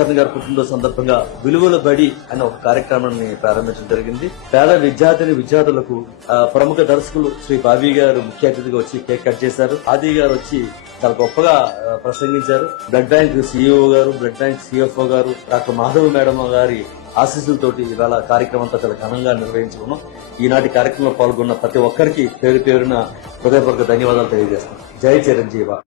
చరణ్ గారి పుట్టినరోజు సందర్భంగా విలువల బడి అనే ఒక కార్యక్రమాన్ని ప్రారంభించడం జరిగింది. పేద విద్యార్థులకు ప్రముఖ దర్శకులు శ్రీ బాబీ గారు ముఖ్య అతిథిగా వచ్చి కేక్ కట్ చేశారు. ఆది గారు వచ్చి చాలా గొప్పగా ప్రసంగించారు. బ్లడ్ బ్యాంక్ సిఇఓ గారు, బ్లడ్ బ్యాంక్ సిఎఫ్ఓ గారు, డాక్టర్ మాధవ్ మేడం గారి ఆశీస్సులతోటి ఇవాళ కార్యక్రమం అంతా చాలా ఘనంగా నిర్వహించుకున్నాం. ఈనాటి కార్యక్రమంలో పాల్గొన్న ప్రతి ఒక్కరికి పేరు పేరున హృదయపూర్వక ధన్యవాదాలు తెలియజేస్తున్నాం. జై చిరంజీవ.